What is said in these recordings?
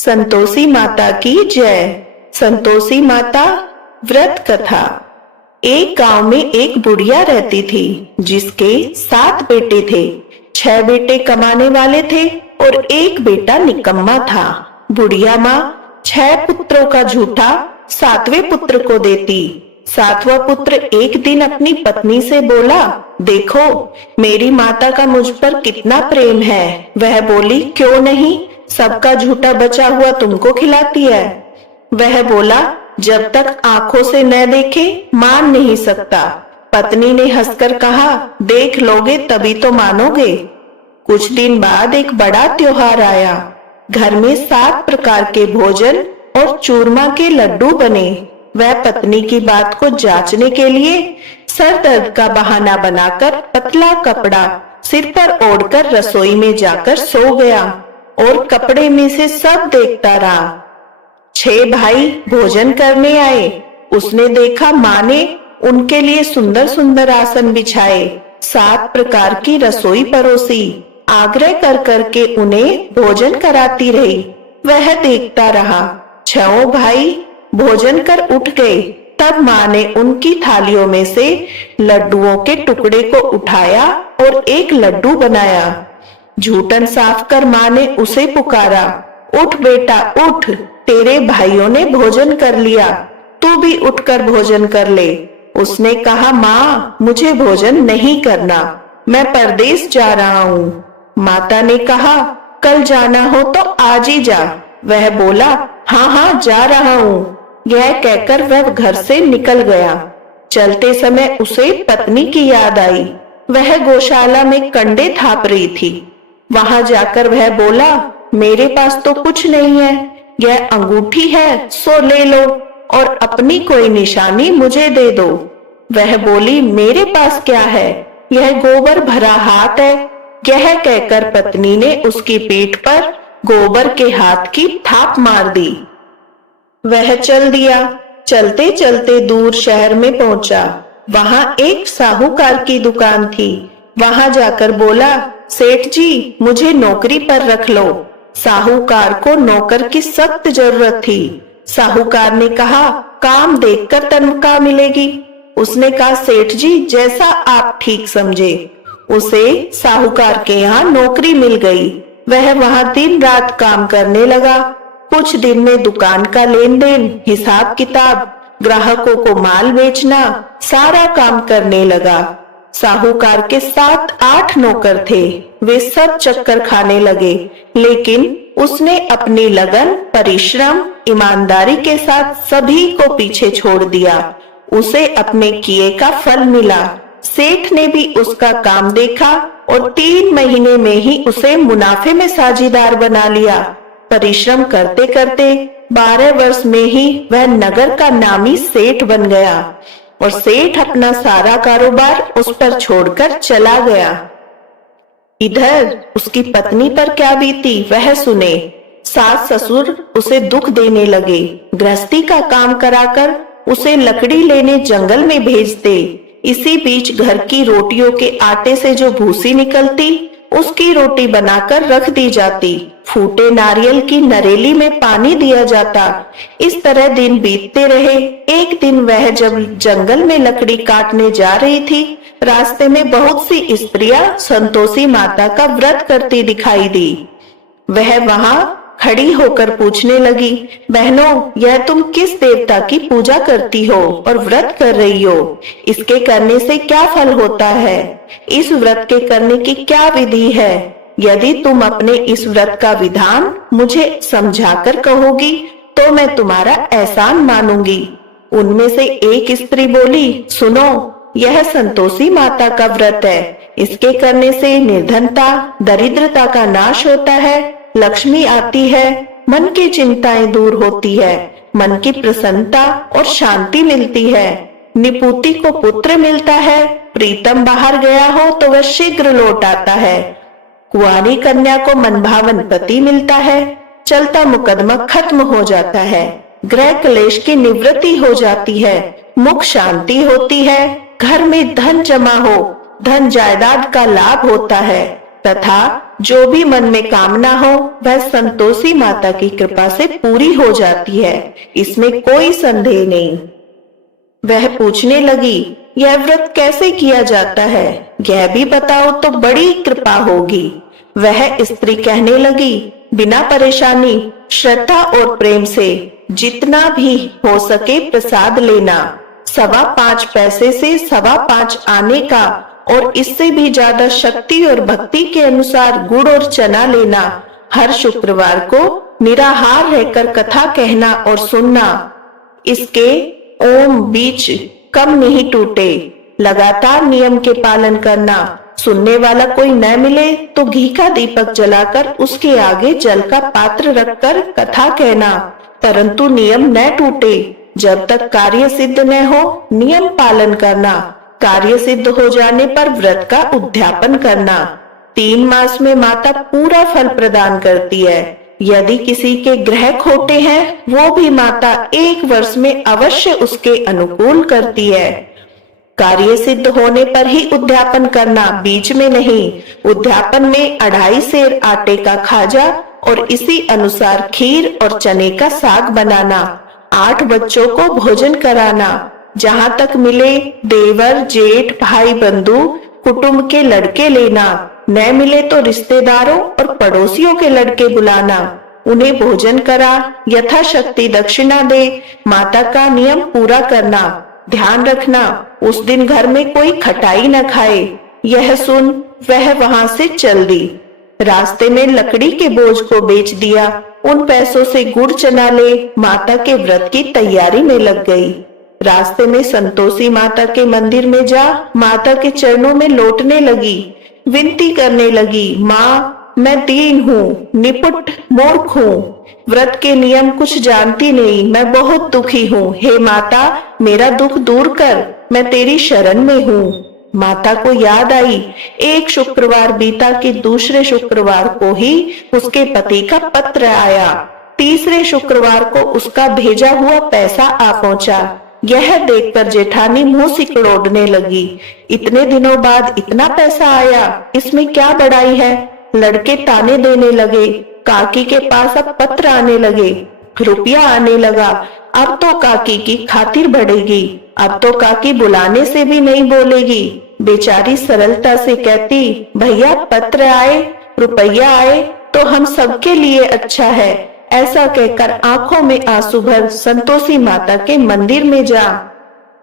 संतोषी माता की जय। संतोषी माता व्रत कथा। एक गांव में एक बुढ़िया रहती थी जिसके 7 बेटे थे। 6 बेटे कमाने वाले थे और एक बेटा निकम्मा था। बुढ़िया माँ 6 पुत्रों का झूठा 7वें पुत्र को देती। 7वां पुत्र एक दिन अपनी पत्नी से बोला, देखो मेरी माता का मुझ पर कितना प्रेम है। वह बोली, क्यों नहीं, सबका झूठा बचा हुआ तुमको खिलाती है। वह बोला, जब तक आंखों से न देखे मान नहीं सकता। पत्नी ने हंसकर कहा, देख लोगे तभी तो मानोगे। कुछ दिन बाद एक बड़ा त्योहार आया। घर में 7 प्रकार के भोजन और चूरमा के लड्डू बने। वह पत्नी की बात को जांचने के लिए सर दर्द का बहाना बनाकर पतला कपड़ा सिर पर ओढ़कर रसोई में जाकर सो गया और कपड़े में से सब देखता रहा। 6 भाई भोजन करने आए। उसने देखा माँ ने उनके लिए सुंदर सुंदर आसन बिछाए, 7 प्रकार की रसोई परोसी, आग्रह कर करके उन्हें भोजन कराती रही। वह देखता रहा। 6 भाई भोजन कर उठ गए। तब माँ ने उनकी थालियों में से लड्डुओं के टुकड़े को उठाया और एक लड्डू बनाया। जूठन साफ कर माँ ने उसे पुकारा, उठ बेटा उठ, तेरे भाइयों ने भोजन कर लिया, तू भी उठकर भोजन कर ले। उसने कहा, माँ मुझे भोजन नहीं करना, मैं परदेश जा रहा हूँ। माता ने कहा, कल जाना हो तो आज ही जा। वह बोला, हाँ हाँ जा रहा हूँ। यह कहकर वह घर से निकल गया। चलते समय उसे पत्नी की याद आई। वह गौशाला में कंडे थाप रही थी। वहां जाकर वह बोला, मेरे पास तो कुछ नहीं है, यह अंगूठी है सो ले लो और अपनी कोई निशानी मुझे दे दो। वह बोली, मेरे पास क्या है, यह गोबर भरा हाथ है। यह कहकर पत्नी ने उसकी पीठ पर गोबर के हाथ की थाप मार दी। वह चल दिया। चलते चलते दूर शहर में पहुंचा। वहां एक साहूकार की दुकान थी। वहां जाकर बोला, सेठ जी मुझे नौकरी पर रख लो। साहूकार को नौकर की सख्त जरूरत थी। साहूकार ने कहा, काम देखकर तनख्वाह मिलेगी। उसने कहा, सेठ जी जैसा आप ठीक समझे। उसे साहूकार के यहाँ नौकरी मिल गई। वह वहां दिन रात काम करने लगा। कुछ दिन में दुकान का लेन देन, हिसाब किताब, ग्राहकों को माल बेचना, सारा काम करने लगा। साहूकार के 7-8 नौकर थे। वे सब चक्कर खाने लगे, लेकिन उसने अपनी लगन, परिश्रम, ईमानदारी के साथ सभी को पीछे छोड़ दिया। उसे अपने किए का फल मिला। सेठ ने भी उसका काम देखा और 3 महीने में ही उसे मुनाफे में साझीदार बना लिया। परिश्रम करते करते 12 वर्ष में ही वह नगर का नामी सेठ बन गया और सेठ अपना सारा कारोबार उस पर छोड़कर चला गया। इधर उसकी पत्नी पर क्या बीती वह सुने। सास ससुर उसे दुख देने लगे। गृहस्थी का काम कराकर उसे लकड़ी लेने जंगल में भेजते। इसी बीच घर की रोटियों के आटे से जो भूसी निकलती उसकी रोटी बनाकर रख दी जाती। फूटे नारियल की नरेली में पानी दिया जाता। इस तरह दिन बीतते रहे। एक दिन वह जब जंगल में लकड़ी काटने जा रही थी, रास्ते में बहुत सी स्त्रियां संतोषी माता का व्रत करती दिखाई दी। वह वहां खड़ी होकर पूछने लगी, बहनों यह तुम किस देवता की पूजा करती हो और व्रत कर रही हो? इसके करने से क्या फल होता है? इस व्रत के करने की क्या विधि है? यदि तुम अपने इस व्रत का विधान मुझे समझाकर कहोगी तो मैं तुम्हारा एहसान मानूंगी। उनमें से एक स्त्री बोली, सुनो यह संतोषी माता का व्रत है। इसके करने से निर्धनता, दरिद्रता का नाश होता है, लक्ष्मी आती है, मन की चिंताएं दूर होती है, मन की प्रसन्नता और शांति मिलती है, निपुति को पुत्र मिलता है, प्रीतम बाहर गया हो तो वह शीघ्र लौट आता है, कुंवारी कन्या को मनभावन पति मिलता है, चलता मुकदमा खत्म हो जाता है, ग्रह क्लेश की निवृत्ति हो जाती है, मुख शांति होती है, घर में धन जमा हो, धन जायदाद का लाभ होता है, तथा जो भी मन में कामना हो वह संतोषी माता की कृपा से पूरी हो जाती है, इसमें कोई संदेह नहीं। वह पूछने लगी, यह व्रत कैसे किया जाता है, यह भी बताओ तो बड़ी कृपा होगी। वह स्त्री कहने लगी, बिना परेशानी, श्रद्धा और प्रेम से जितना भी हो सके प्रसाद लेना, 5.25 पैसे से 5.25 आने का, और इससे भी ज्यादा शक्ति और भक्ति के अनुसार गुड़ और चना लेना। हर शुक्रवार को निराहार रहकर कथा कहना और सुनना। इसके ओम बीच कम नहीं टूटे। लगातार नियम के पालन करना। सुनने वाला कोई न मिले तो घी का दीपक जलाकर उसके आगे जल का पात्र रखकर कथा कहना, परंतु नियम न टूटे। जब तक कार्य सिद्ध न हो नियम पालन करना। कार्य सिद्ध हो जाने पर व्रत का उद्यापन करना। 3 मास में माता पूरा फल प्रदान करती है। यदि किसी के ग्रह खोटे हैं वो भी माता 1 वर्ष में अवश्य उसके अनुकूल करती है। कार्य सिद्ध होने पर ही उद्यापन करना, बीच में नहीं। उद्यापन में 2.5 सेर आटे का खाजा और इसी अनुसार खीर और चने का साग बनाना। 8 बच्चों को भोजन कराना। जहाँ तक मिले देवर, जेठ, भाई, बंधु, कुटुंब के लड़के लेना। न मिले तो रिश्तेदारों और पड़ोसियों के लड़के बुलाना। उन्हें भोजन करा, यथाशक्ति दक्षिणा दे। माता का नियम पूरा करना। ध्यान रखना उस दिन घर में कोई खटाई न खाए। यह सुन वह वहां से चल दी। रास्ते में लकड़ी के बोझ को बेच दिया। उन पैसों से गुड़ चना ले माता के व्रत की तैयारी में लग गई। रास्ते में संतोषी माता के मंदिर में जा माता के चरणों में लौटने लगी। विनती करने लगी, माँ मैं दीन हूँ, निपुट मूर्ख हूँ, व्रत के नियम कुछ जानती नहीं, मैं बहुत दुखी हूँ। हे माता मेरा दुख दूर कर, मैं तेरी शरण में हूँ। माता को याद आई, एक शुक्रवार बीता कि दूसरे शुक्रवार को ही उसके पति का पत्र आया। तीसरे शुक्रवार को उसका भेजा हुआ पैसा आ पहुंचा। यह देखकर जेठानी मुंह सिकुड़ने लगी। इतने दिनों बाद इतना पैसा आया, इसमें क्या बड़ाई है। लड़के ताने देने लगे। काकी के पास अब पत्र आने लगे, रुपया आने लगा। अब तो काकी की खातिर बढ़ेगी। अब तो काकी बुलाने से भी नहीं बोलेगी। बेचारी सरलता से कहती, भैया पत्र आए, रुपया आए तो हम सबके लिए अच्छा है। ऐसा कहकर आंखों में आंसू भर संतोषी माता के मंदिर में जा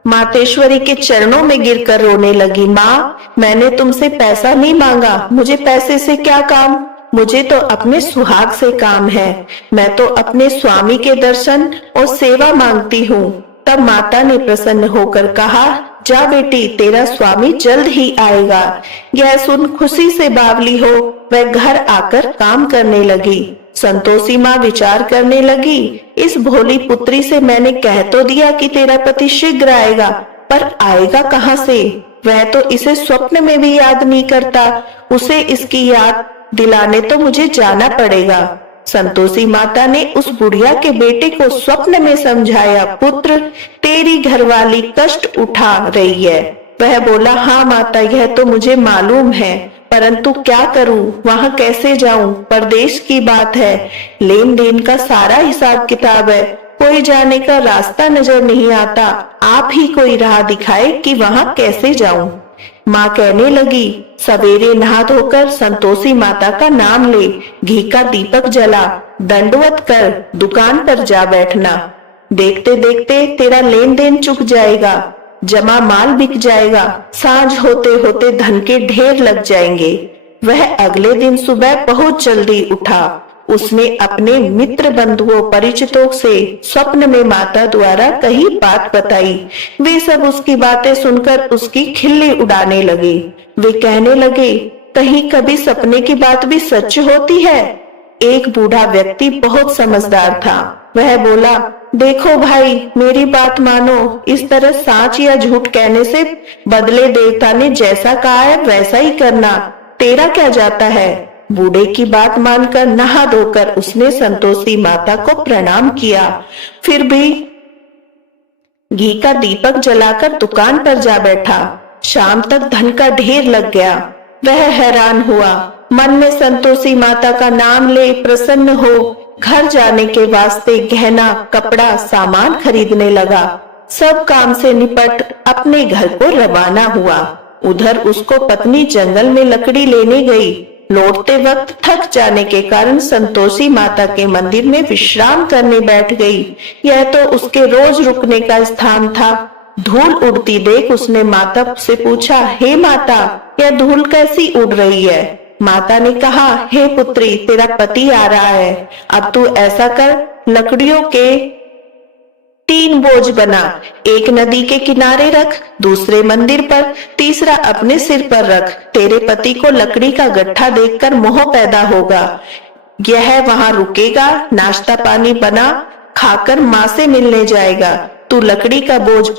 मातेश्वरी के चरणों में गिरकर रोने लगी। माँ मैंने तुमसे पैसा नहीं मांगा, मुझे पैसे से क्या काम, मुझे तो अपने सुहाग से काम है। मैं तो अपने स्वामी के दर्शन और सेवा मांगती हूँ। तब माता ने प्रसन्न होकर कहा, जा बेटी तेरा स्वामी जल्द ही आएगा। यह सुन खुशी से बावली हो वह घर आकर काम करने लगी। संतोषी माँ विचार करने लगी, इस भोली पुत्री से मैंने कह तो दिया कि तेरा पति शीघ्र आएगा, पर आएगा कहाँ से। वह तो इसे स्वप्न में भी याद नहीं करता। उसे इसकी याद दिलाने तो मुझे जाना पड़ेगा। संतोषी माता ने उस बुढ़िया के बेटे को स्वप्न में समझाया, पुत्र तेरी घरवाली कष्ट उठा रही है। वह बोला, हाँ माता यह तो मुझे मालूम है, परंतु क्या करूं, वहां कैसे जाऊं, परदेश की बात है, लेन देन का सारा हिसाब किताब है, कोई जाने का रास्ता नजर नहीं आता। आप ही कोई राह दिखाए कि वहां कैसे जाऊं। माँ कहने लगी, सवेरे नहा धोकर संतोषी माता का नाम ले, घी का दीपक जला, दंडवत कर दुकान पर जा बैठना। देखते देखते तेरा लेन देन चुक जाएगा, जमा माल बिक जाएगा, सांझ होते होते धन के ढेर लग जाएंगे। वह अगले दिन सुबह बहुत जल्दी उठा। उसने अपने मित्र बंधुओं परिचितों से स्वप्न में माता द्वारा कही बात बताई। वे सब उसकी बातें सुनकर उसकी खिल्ली उड़ाने लगे। वे कहने लगे, कहीं कभी सपने की बात भी सच होती है। एक बूढ़ा व्यक्ति बहुत समझदार था। वह बोला, देखो भाई मेरी बात मानो, इस तरह साच या झूठ कहने से बदले देवता ने जैसा कहा है वैसा ही करना, तेरा क्या जाता है। बूढ़े की बात मानकर नहा धोकर उसने संतोषी माता को प्रणाम किया। फिर भी घी का दीपक जलाकर दुकान पर जा बैठा। शाम तक धन का ढेर लग गया। वह हैरान हुआ, मन में संतोषी माता का नाम ले प्रसन्न हो घर जाने के वास्ते गहना कपड़ा सामान खरीदने लगा। सब काम से निपट अपने घर को रवाना हुआ। उधर उसको पत्नी जंगल में लकड़ी लेने गई। लौटते वक्त थक जाने के कारण संतोषी माता के मंदिर में विश्राम करने बैठ गई। यह तो उसके रोज रुकने का स्थान था। धूल उड़ती देख उसने माता से पूछा, हे माता, यह धूल कैसी उड़ रही है? माता ने कहा, हे पुत्री, तेरा पति आ रहा है। अब तू ऐसा कर, लकड़ियों के 3 बोझ बना, एक नदी के किनारे रख, दूसरे मंदिर पर, तीसरा अपने सिर पर रख। तेरे पति को लकड़ी का गट्ठा देखकर मोह पैदा होगा। यह वहां रुकेगा, नाश्ता पानी बना खाकर माँ से मिलने जाएगा। तू लकड़ी का बोझ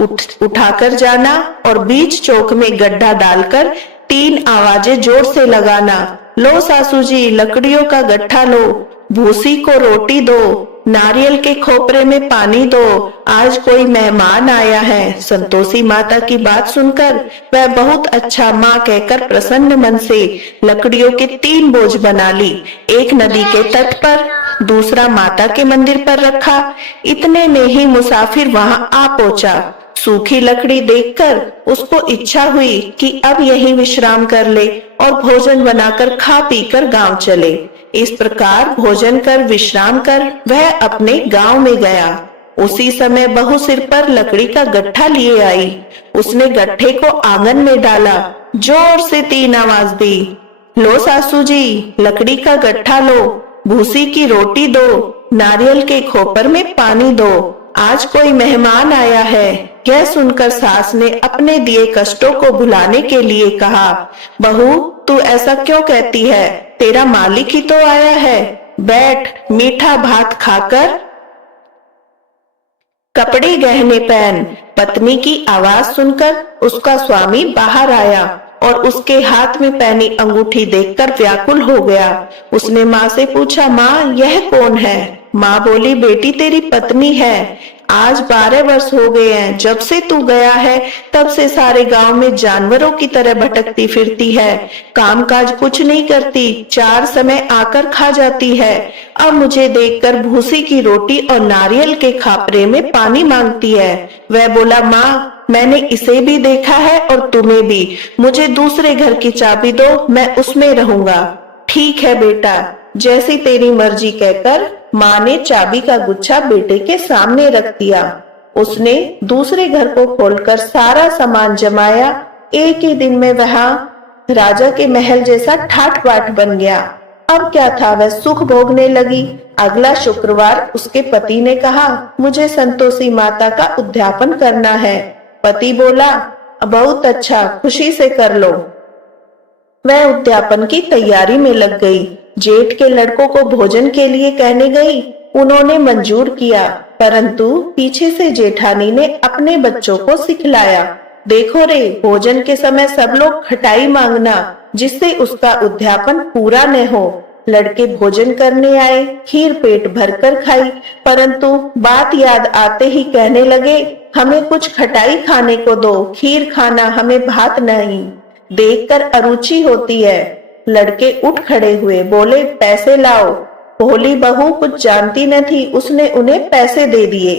उठाकर जाना और बीच चौक में गड्ढा डालकर 3 आवाजें जोर से लगाना। लो सासू जी, लकड़ियों का गट्ठा लो, भूसी को रोटी दो, नारियल के खोपरे में पानी दो, आज कोई मेहमान आया है। संतोषी माता की बात सुनकर वह बहुत अच्छा माँ कहकर प्रसन्न मन से लकड़ियों के 3 बोझ बना ली। एक नदी के तट पर, दूसरा माता के मंदिर पर रखा। इतने में ही मुसाफिर वहां आ पहुंचा। सूखी लकड़ी देखकर उसको इच्छा हुई कि अब यहीं विश्राम कर ले और भोजन बनाकर खा पीकर गांव चले। इस प्रकार भोजन कर विश्राम कर वह अपने गांव में गया। उसी समय बहू सिर पर लकड़ी का गट्ठा लिए आई। उसने गट्ठे को आंगन में डाला, जोर से 3 आवाज दी, लो सासू जी, लकड़ी का गट्ठा लो, भूसी की रोटी दो, नारियल के खोपर में पानी दो, आज कोई मेहमान आया है। यह सुनकर सास ने अपने दिए कष्टों को भुलाने के लिए कहा, बहू, तू ऐसा क्यों कहती है? तेरा मालिक ही तो आया है। बैठ, मीठा भात खाकर कपड़े गहने पहन। पत्नी की आवाज सुनकर उसका स्वामी बाहर आया और उसके हाथ में पहनी अंगूठी देखकर व्याकुल हो गया। उसने माँ से पूछा, माँ, यह कौन है? माँ बोली, बेटी, तेरी पत्नी है। आज 12 वर्ष हो गए हैं जब से तू गया है, तब से सारे गांव में जानवरों की तरह भटकती फिरती है, कामकाज कुछ नहीं करती, 4 समय आकर खा जाती है। अब मुझे देखकर भूसी की रोटी और नारियल के खापरे में पानी मांगती है। वह बोला, माँ, मैंने इसे भी देखा है और तुम्हें भी। मुझे दूसरे घर की चाबी दो, मैं उसमें रहूंगा। ठीक है बेटा, जैसी तेरी मर्जी कहकर माँ ने चाबी का गुच्छा बेटे के सामने रख दिया। उसने दूसरे घर को खोलकर सारा सामान जमाया। एक ही दिन में वह राजा के महल जैसा ठाट बाट बन गया। अब क्या था, वह सुख भोगने लगी। अगला शुक्रवार उसके पति ने कहा, मुझे संतोषी माता का उद्यापन करना है। पति बोला, बहुत अच्छा, खुशी से कर लो। वह उद्यापन की तैयारी में लग गई। जेठ के लड़कों को भोजन के लिए कहने गई। उन्होंने मंजूर किया, परंतु पीछे से जेठानी ने अपने बच्चों को सिखलाया, देखो रे, भोजन के समय सब लोग खटाई मांगना, जिससे उसका उद्यापन पूरा न हो। लड़के भोजन करने आए, खीर पेट भरकर खाई, परंतु बात याद आते ही कहने लगे, हमें कुछ खटाई खाने को दो, खीर खाना, हमें भात नहीं। देखकर अरुचि होती है। लड़के उठ खड़े हुए, बोले, पैसे लाओ। भोली बहू कुछ जानती न थी, उसने उन्हें पैसे दे दिए।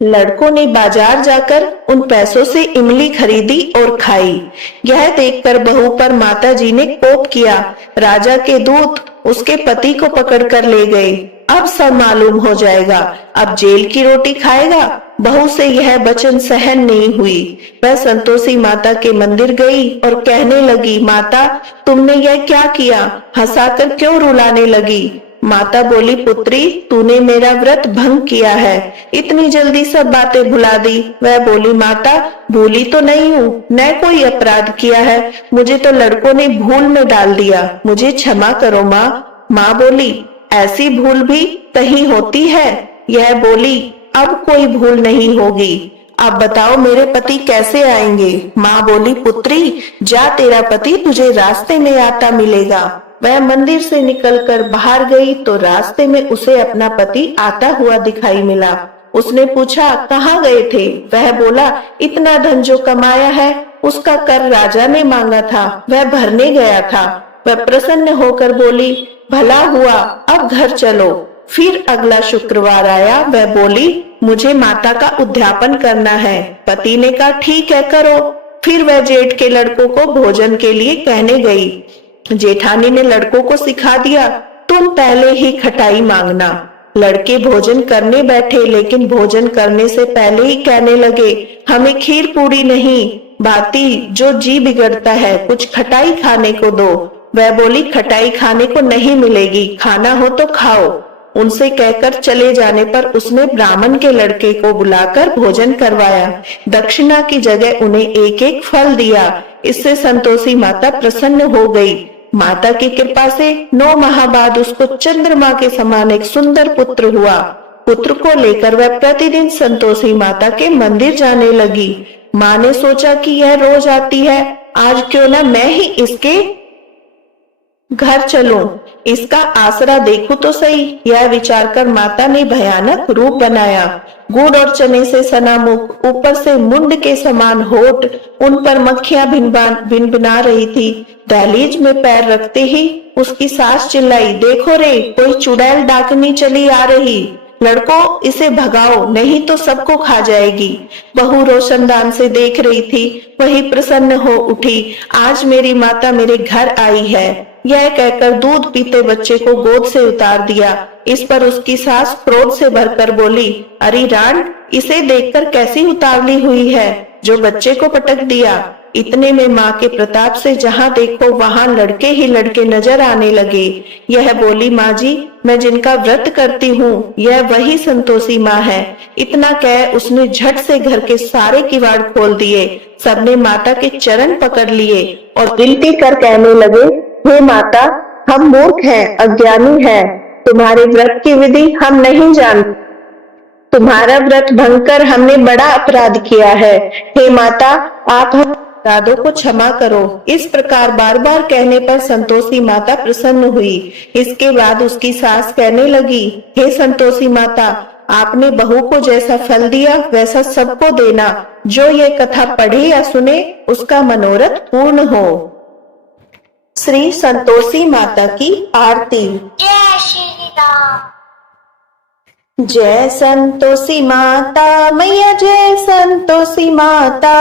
लड़कों ने बाजार जाकर उन पैसों से इमली खरीदी और खाई। यह देखकर बहू पर माताजी ने कोप किया। राजा के दूत उसके पति को पकड़कर ले गए। अब सब मालूम हो जाएगा, अब जेल की रोटी खाएगा। बहू से यह वचन सहन नहीं हुई। वह संतोषी माता के मंदिर गई और कहने लगी, माता, तुमने यह क्या किया? हंसाकर क्यों रुलाने लगी? माता बोली, पुत्री, तूने मेरा व्रत भंग किया है, इतनी जल्दी सब बातें भुला दी। वह बोली, माता, भूली तो नहीं हूँ, न कोई अपराध किया है, मुझे तो लड़कों ने भूल में डाल दिया, मुझे क्षमा करो माँ। माँ बोली, ऐसी भूल भी कहीं होती है? यह बोली, अब कोई भूल नहीं होगी। अब बताओ मेरे पति कैसे आएंगे? माँ बोली, पुत्री, जा, तेरा पति तुझे रास्ते में आता मिलेगा। वह मंदिर से निकलकर बाहर गई तो रास्ते में उसे अपना पति आता हुआ दिखाई मिला। उसने पूछा, कहाँ गए थे? वह बोला, इतना धन जो कमाया है उसका कर राजा ने मांगा था, वह भरने गया था। वह प्रसन्न होकर बोली, भला हुआ, अब घर चलो। फिर अगला शुक्रवार आया, वह बोली, मुझे माता का उद्यापन करना है। पति ने कहा, ठीक है, करो। फिर वह जेठ के लड़कों को भोजन के लिए कहने गई। जेठानी ने लड़कों को सिखा दिया, तुम पहले ही खटाई मांगना। लड़के भोजन करने बैठे, लेकिन भोजन करने से पहले ही कहने लगे, हमें खीर पूरी नहीं, बाती जो जी बिगड़ता है, कुछ खटाई खाने को दो। वह बोली, खटाई खाने को नहीं मिलेगी, खाना हो तो खाओ। उनसे कहकर चले जाने पर उसने ब्राह्मण के लड़के को बुलाकर भोजन करवाया। दक्षिणा की जगह उन्हें एक एक फल दिया। इससे संतोषी माता प्रसन्न हो गई। माता की कृपा से 9 माह बाद उसको चंद्रमा के समान एक सुंदर पुत्र हुआ। पुत्र को लेकर वह प्रतिदिन संतोषी माता के मंदिर जाने लगी। माँ ने सोचा कि यह रोज आती है, आज क्यों ना मैं ही इसके घर चलूं, इसका आसरा देखूं तो सही। यह विचार कर माता ने भयानक रूप बनाया। गुड़ और चने से सना मुख, ऊपर से मुंड के समान होठ, उन पर मक्खियां भिनभिना रही थी। दहलीज में पैर रखते ही उसकी सास चिल्लाई, देखो रे, कोई चुड़ैल डाकनी चली आ रही, लड़कों इसे भगाओ, नहीं तो सबको खा जाएगी। बहू रोशनदान से देख रही थी, वही प्रसन्न हो उठी, आज मेरी माता मेरे घर आई है। यह कहकर दूध पीते बच्चे को गोद से उतार दिया। इस पर उसकी सास क्रोध से भरकर बोली, अरे रांड, इसे देखकर कैसी उतावली हुई है, जो बच्चे को पटक दिया। इतने में माँ के प्रताप से जहाँ देखो वहाँ लड़के ही लड़के नजर आने लगे। यह बोली, माँ जी, मैं जिनका व्रत करती हूँ, यह वही संतोषी माँ है। इतना कह उसने झट से घर के सारे किवाड़ खोल दिए। सबने माता के चरण पकड़ लिए और विनती कर कहने लगे, हे माता, हम मूर्ख हैं, अज्ञानी हैं, तुम्हारे व्रत की विधि हम नहीं जानते। तुम्हारा व्रत भंग कर हमने बड़ा अपराध किया है। हे माता, आप हम अपराधों को क्षमा करो। इस प्रकार बार बार कहने पर संतोषी माता प्रसन्न हुई। इसके बाद उसकी सास कहने लगी, हे संतोषी माता, आपने बहू को जैसा फल दिया वैसा सबको देना। जो ये कथा पढ़े या सुने उसका मनोरथ पूर्ण हो। श्री संतोषी माता की आरती। जय श्री राम। जय संतोषी माता मैया, जय संतोषी माता,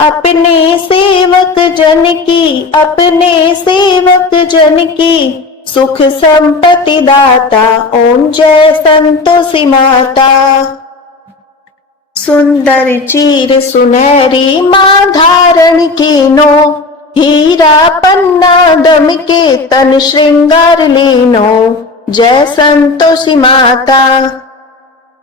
अपने सेवक जन की, अपने सेवक जन की सुख संपत्ति दाता। ओम जय संतोषी माता। सुंदर चीर सुनहरी माँ धारण कीनो, हीरा पन्ना दम के तन श्रृंगार लीनो। जय संतोषी माता।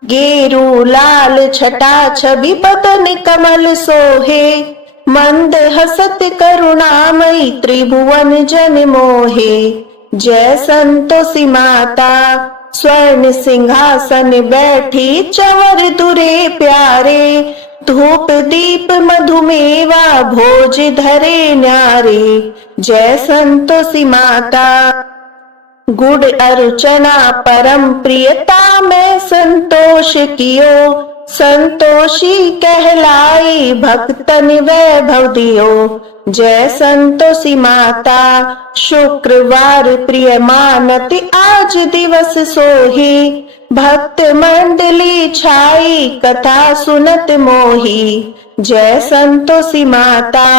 गेरू लाल छटा छवि पतन कमल सोहे, मंद हसत करुणामयी त्रिभुवन जन मोहे। जय संतोषी माता। स्वर्ण सिंहासन बैठी चवर दुरे प्यारे, धूप दीप मधुमेवा भोज धरे न्यारे। जय संतोषी माता। गुड़ अर्चना परम प्रियता में संतोष कियो, संतोषी कहलाई भक्तन वैभव दियो। जय संतोषी माता। शुक्रवार प्रिय मानति आज दिवस सोही, भक्त मंडली छाई कथा सुनत मोही। जय संतोषी माता।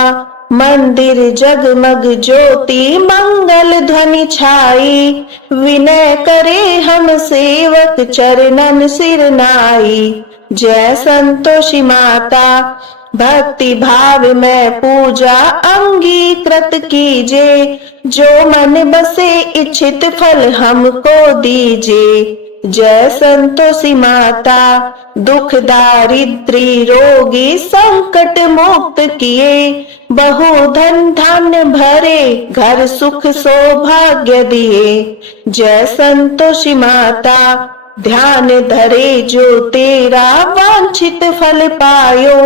मंदिर जगमग ज्योति मंगल ध्वनि छाई, विनय करे हम सेवक चरणन सिर नाई। जय संतोषी माता। भक्ति भाव में पूजा अंगीकृत कीजे, जो मन बसे इच्छित फल हमको दीजे। जय संतोषी माता। दुख दारिद्री रोगी संकट मुक्त किए, बहु धन धान्य भरे घर सुख सौभाग्य दिए। जय संतोषी माता। ध्यान धरे जो तेरा वांछित फल पायो,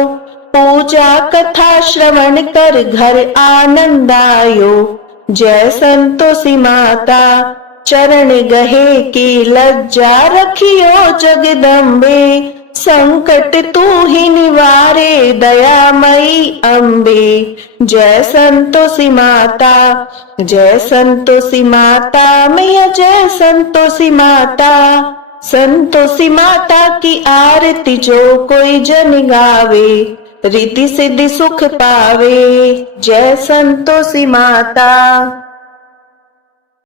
पूजा कथा श्रवण कर घर आनंद आयो। जय संतोषी माता। चरण गहे की लज्जा रखियो जगदम्बे, संकट तू ही निवारे दयामयी अम्बे। जय संतोषी माता, जय संतोषी माता, मैया जय संतोषी माता। संतोषी माता की आरती जो कोई जन गावे, रिद्धि सिद्धि सुख पावे। जय संतोषी माता।